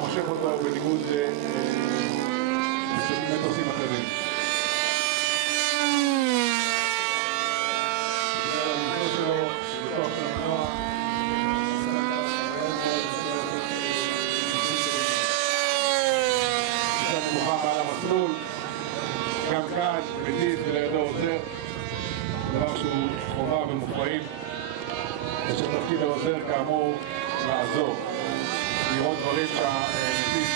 מושך אותו בניגוד למטוסים אחרים. בגלל המחיר שלו, בכוח של המנוע, טיסה נמוכה מעל המסלול, גם כאן, מטיס ולידו עוזר, דבר שהוא חובה במופעים, ושתפקיד העוזר כאמור לעזור, לראות דברים שהמטיס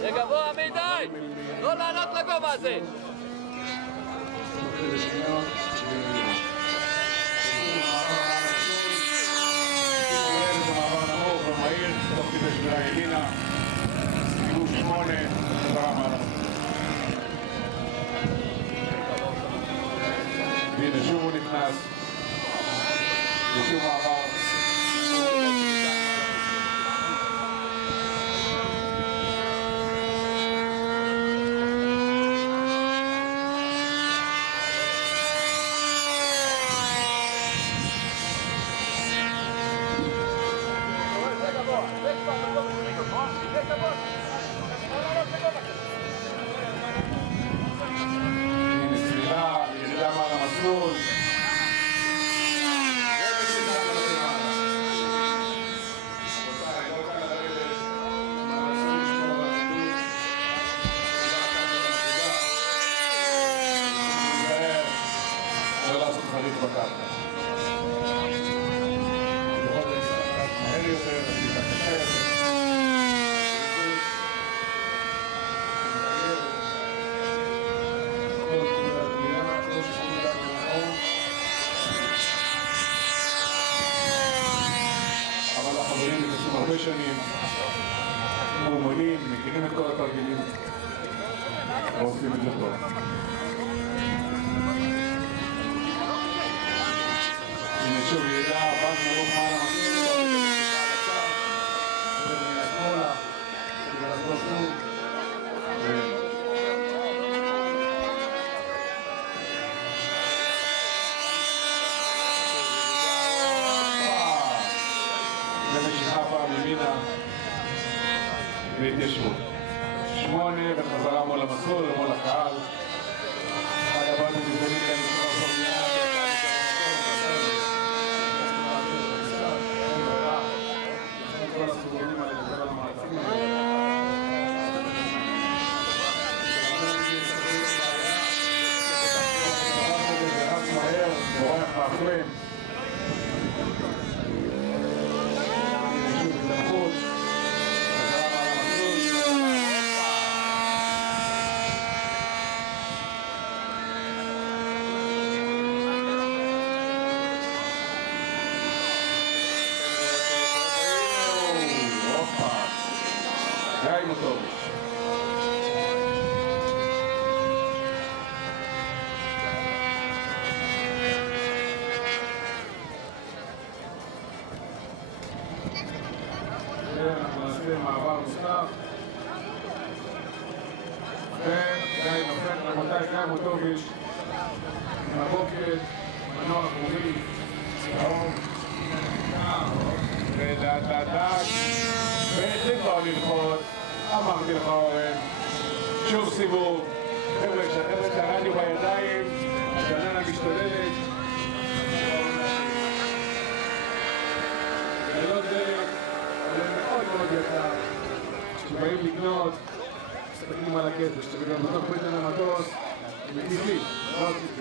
זה גבוה מדי! לא לעלות לגובה הזה! תוך כדי שבירה ימינה, סיבוב 8, חזרה מעלה. והנה שוב הוא נכנס, ושוב מעבר. הנה צלילה, ירידה מעל המסלול. לא לעשות חריף בקרקע. מהר יותר, קשה יותר. אבל החברים נכנסים הרבה שנים, מאומנים, מכירים את כל התרגילים ועושים את זה טוב. הנה שוב ירידה, באז נרוך מעל המסלול, שמאלה, כדי לעשות שוב. ומשיכה פעם ימינה והתיישבות. 8 וחזרה מול המסלול ומול הקהל. אחד הבנים מזדמנים כאן לשמור סוף מיד. כל הסוגרונים האלה וכל המעצים האלה. זה רץ מהר, בורח מאחורים. די מוטוביץ'. אנחנו נעשה מעבר נוסף. די נופל, רבותיי, די מוטוביץ'. עם הבוקר, מנוע אחורי, צהוב, ולאט לאט לאט. והחליט לו ללחוץ, אמרתי לך אורן, שוב סיבוב, חבר'ה, כשהחבר'ה שהרדיו בידיים, הגננה משתוללת, זה לא דלק, אבל מאוד מאוד יקר, כשבאים לקנות, מסתכלים על הכסף, כשאתם גם בתוך בטן המטוס, הם מקיפים, לא עשיתי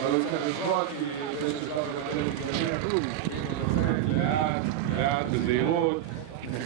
אבל לא יצטרך לשמוע, כי זה שכבר גם הדלק יגמר, לאט, לאט, בזהירות.